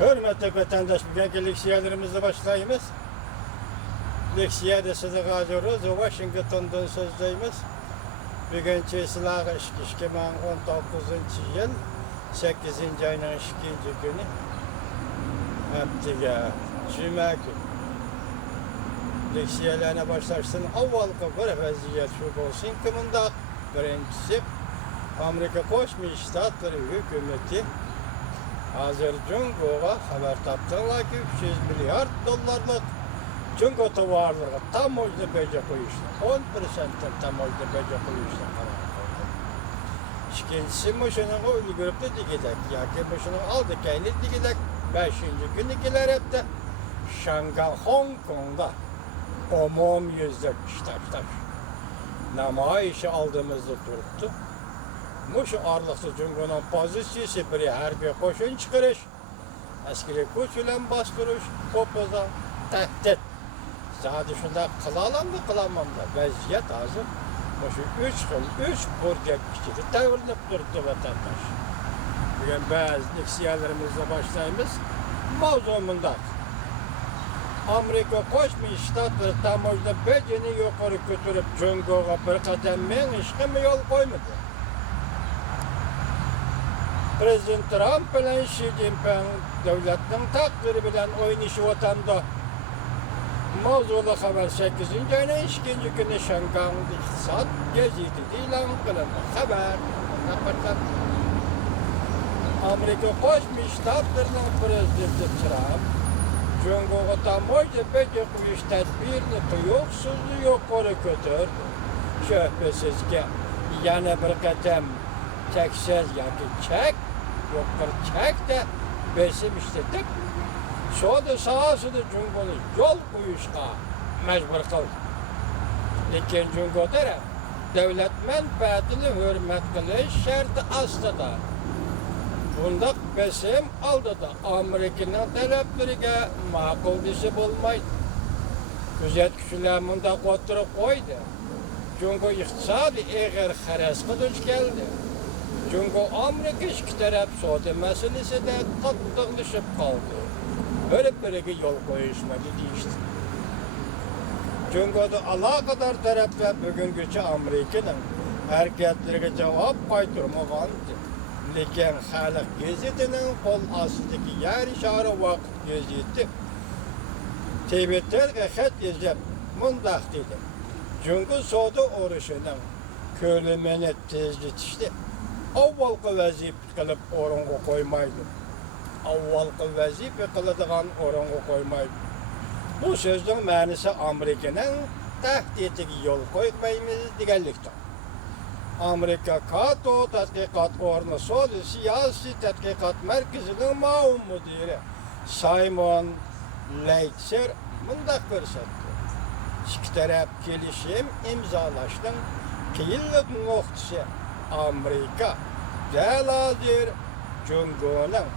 Hürmetli vatandaş, bugünkü leksiyalarımızla başlayımız. Leksiyada sizi kalıyoruz. Washington'dan sözdeyimiz. Bugünkü silahı 2019 yıl 8. ayının 2. günü. Haftiga Cuma günü. Leksiyalarına başlarsın. Avvalki bir vaziyet şu olsun ki bunda birincisi Amerika Koşmuş Ştatları hükümeti hazır Cungo'ya haber taptılar ki 300 milyar dolarlık Cungo tovarları tam oyda bece koyuştu. 10%'ten tam oyda bece koyuştu. İkincisi Muş'un oyunu görüp de digidek. Ya ki Muş'un aldı kendi digidek. 5. gündekiler hep de Şangay, Hong Kong'da umum yüzde iştaşlar. Namayişi aldığımızda duruptu. Muş ağırlıklı Cungo'nun pozisyonu bir harbi koşun çıkarış, askeri güç ile bastırış, kopoza, tehdit. Sadece şunda kılalam da kılamam da vaziyet hazır. Muşu 3 burger kişiyi devrilip durdu vatandaş. Bugün bazı leksiyalarımızla başlayımız. Mavzumunda Amerika Koşmuş Ştatları tam orada beceni yukarı götürüp Cungo'ya bir kadem men işkimi yol koymadı. Prezident Trump bilen Xi Jinping devletin takdiri bilen oynayışı vatanda mavzulu haber 8. ayının 2. günü Şangay'ın iktisat geziydi ilan kılındı. Haber. Amerika Koşmuş Ştatları'nın prezidenti Trump Cungo'ya tamoyda bece kuyuş tedbirini kıyıksızlığı yukarı götür. Şüphesiz ki yana bir kadem çeksiz yani çek, yukarı çek de besim istedik. Sonra sahasını Cungo'nu yol kuyuşka mecbur kıldı. Lekin Cungo taraf devlet menfaatini hürmet kılış şartı aslında. Bunda besim aldı da Amerika'nın taleplerine makul dişi bulmaydı. Güzet kişiler bunda koturup koydu. Çünkü iktisadi eğer xarasqı duç geldi. Çünkü Amerika iki taraf soda meselesi de katlıklaşıp kaldı. Biri yol koyuşmadı değişti. Çünkü da alakadar taraflar bugünkü Amerika'nın hareketlerine cevap kaytırmağandı. Lekin Xalq gazetinin kol astidagi yer ishora vaqt gazeti Tibetlarga xat yozib mundaq dedi. Jungo savdo urushining ko'lamini tezlatishda avvalgi vazifa qilib o'ringa qo'ymaydi. Avvalgi vazifa qiladigan o'ringa qo'ymaydi. Bu so'zning ma'nosi Amerikaning tahdidiga yo'l qo'ymaymiz deganlikdir. Amerika Kato Tadqiqat Ornu Solu Siyasi Tadqiqat Merkezi'nin maum müdiri Simon Leitzer mundaq ko'rsatdi. İki taraf kelishim imzolaşdan qiyinlik nuqtasi Amerika dal hozir Cungo'ning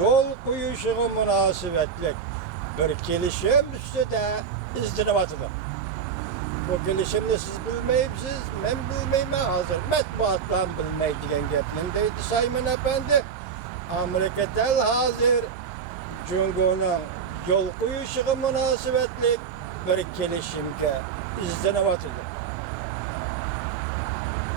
yo'l qo'yishiga munosabatlik bir kelishim ustida izdirobatıdır. Bu gelişimde siz bilmeyipsiz, ben bilmeyme hazır. Matbuattan bilmeydiğen geplindeydi Simon Efendi. Amerika'da hazır Cungo'nun yol koyuşuğa münasebetlik bir gelişimke izlenevatıdır.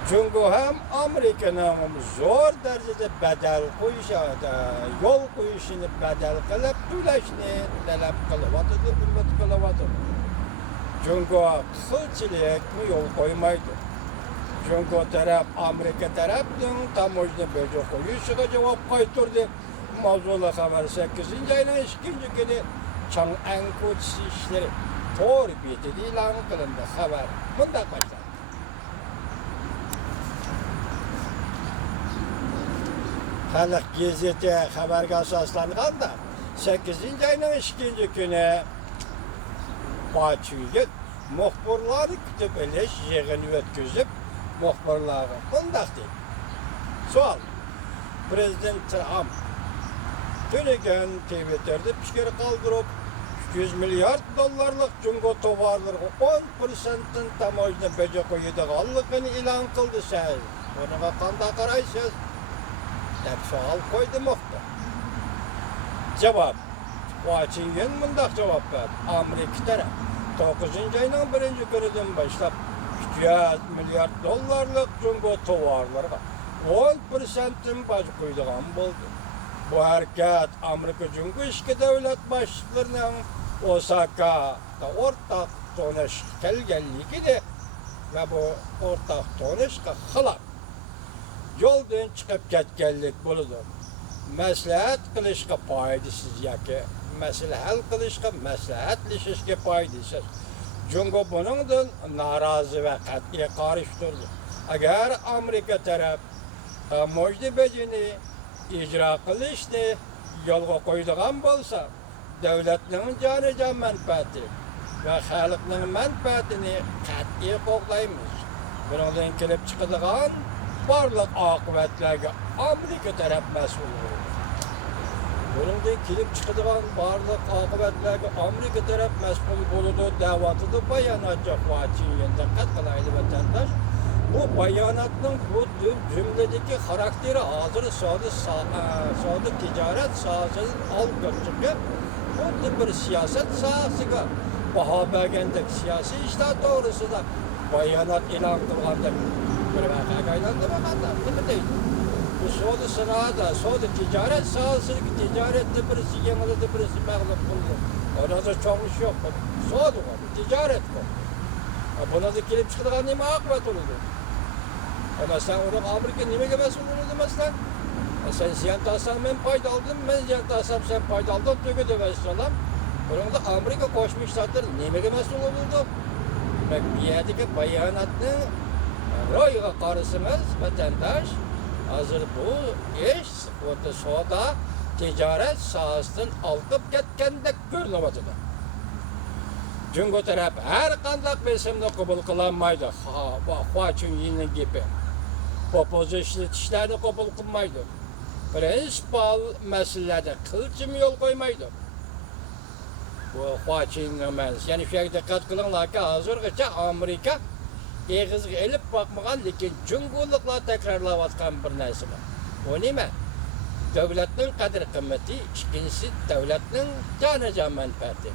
Cungo hem Amerika'nın zor derecede bedel koyuşada, yol koyuşunu bedel kılıp tüleşini talep kılıvatıdır, ümmet kılıvatıdır. Cungo kılçılık mı yol koymaydı. Cungo taraf, Amerika tarafının tamojda böcek koyuşuğa cevap kaytırdı. Mavzulu haber 8. ayının 2. günü Chang'an işleri torbiyeti ilan kılındı haber. Bunda başladı. Xalq gazeti haberge asaslanğan da 8. ayının 2. günü Paçuyut muhbirleri kütüp eleş yığını ötküzüp muhbirleri bundaq deydi. Sual. Prezident Trump tönegen Twitter'de pişkeri kaldırıp 200 milyar dolarlık Cungo tovarlarına 10%'ın tamajda bece koyuduğallıqını ilan kıldı siz. Ona qanda qaraysız? Dep sual koydu muhbir. Cevap. Washington mundaq cevap verdi. Amerika taraf 9-cı ayının 1-ci günüdən başlap 200 milyar dollarlık Cungo tovarlarına 10%'in baş koyduğun buldu. Bu hareket Amerika Cungo işki devlet başlıklarının Osaka'da ortak tonuş kelgenliği de ve bu ortak tonuşka xilap yoldan çıkıp ketkenlik buldu. Məsləhət qilishqa faydasız yoki məsələ həll qilishqa, məsləhətlişishqa faydasız. Cungo bunundan narazı və qat'iy qarshi turdi. Agar Amerika taraf mojdibajini icra qilishni yo'lga qo'yadigan bo'lsa, davlatning jonijon manfaati va xalqning manfaatini qat'iy qo'llaymiz. Bundan kelib chiqadigan barliq oqibatlarga Amerika taraf mas'ul bo'ladi. Bundan kelib chiqadigan barliq oqibatlarga Amerika taraf mas'ul bo'ladi da'vatida bayonotchi Washington diqqat qilayli vatandosh. Bu bayonotning bu jumladagi xarakteri hozir savdo tijorat sohasidan olib chiqib, xuddi bir siyosat sohasiga baho bergandek siyosiy ishlar to'g'risida bayonot e'lon qilgandek bir voqeaga aylantirganda nima deydi? Bu savdo sanoati, savdo tijorat sohasidagi tijoratda birisi yengildi, birisi mag'lub bo'ldi. Orada cho'ng ish yo'q. Savdo bor, tijorat bor. Bundan kelib chiqadigan nima oqibat bo'ladi? Ama sen onu Amerika nimaga mas'ul bo'ladi masalan? Sen ziyon olsang men foyda oldim, men ziyon olsam sen foyda olding, tugadi masalan. Bunda Amerika Qo'shma Shtatlar nimaga mas'ul bo'ldi? Bak bu yerdagi bayonotni ro'yga qarasimiz vatandosh hozir bu ish o'ta savdo tijorat sohasidan olib ketgandek ko'rinyapti. Cungo taraf her qanday besimni qabul qilolmaydi. Washingtonning gapi. Opposition ishlarni qabul qilmaydi. Prinsipal masalalarda qilchim yo'l qo'ymaydi. Bu Washington emas. Ya'ni shu yerga diqqat qilinglarki, hozirgacha Amerika eg'izga elib boqmagan, lekin Jungoliklar takrorlayotgan bir narsa bor. O nima? Davlatning qadr-qimmati, ikkinchisi davlatning jonajon manfaati.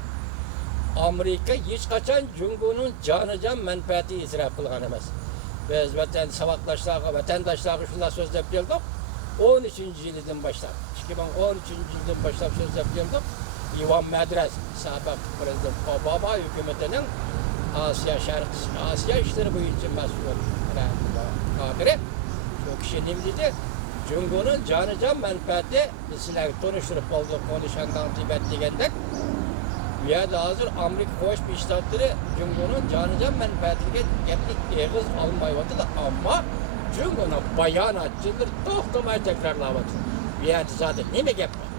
Amerika hech qachon Jungoning jonajon manfaati isrof qilgan emas. Biz vatandoshlarga shunday so'zlab keldik. 13-yildan boshlab, 2013-yildan boshlab so'zlab keldik. Ivan Madras, sobiq prezident Obama hukumatining Osiyo ishlari bo'yicha mas'ul kadri. Shu kishi nima dedi? Jungoning jonajon manfaati sizlarga tanishtirib qoldik, konuşandan Tibet degandek. Bu yerda hozir Amerika Qo'shma Shtatlari Jungoning jonajon manfaatiga gapni eg'iz olmayapti, ammo Jungoning bayonotchilar to'xtamay takrorlayapti. Bu yerda zaten nima gap bor?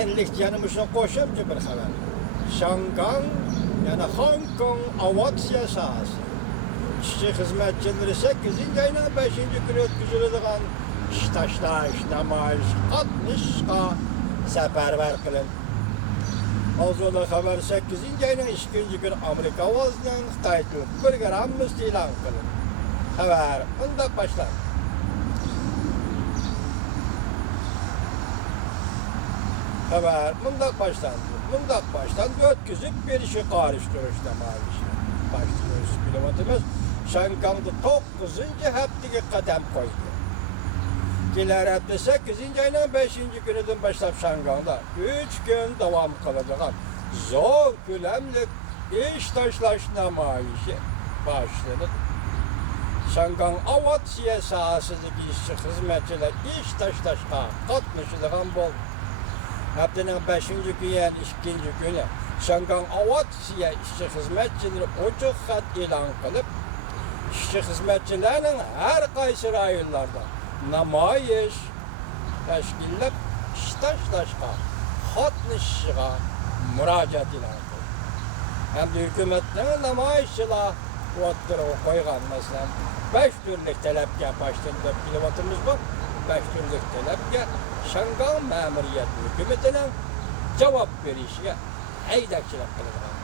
Enlik yana shuni qo'shimcha bir xabar. Shanghai, yana Hong Kong aviatsiya sohasi. Ishchi xizmatchilari 8-ayning 5-kuni o'tkaziladigan ish tashlash, namoyish, qatnashishga safarbar qilindi. Hozirda xabar 8-ayning 2-kuni Amerika ovozining Xitoy programmasi e'lon qilindi. Xabar unda boshlandi. Xabar bundoq boshlandi. O'tkazib berishi qarshi namoyishi. Başlıyoruz kilometremiz. Şangang'da 9-cı haftaga qadam qo'ydi. Kelar hafta 8-ci ayının 5-ci günüdən başlab Şangang'da 3 gün davam qiladigan zo'r ko'lamli ish tashlash namoyishi başladı. Shangang aviatsiya sohasidagi ishchi xizmatchilar ish tashlashga qatnashadigan bo'ldi. Haftaning 5-ci kuni, 2-ci kuni Shangang aviatsiya ishchi xizmatchilari ochiq xat e'lon qilib, ishchi xizmatchilarning har qaysi rayonlarda namoyish tashkillab ish tashlashga, qatnashishiga murojaat e'lon qildi. Hamda hukumatning namoyishchilar o'ttirib qo'ygan masalan 5 turlik talabga başlanib kelyapmiz bu 5 turlik talabga Shangang ma'muriyati hukumatining javob berishiga haydakchilik qilgan.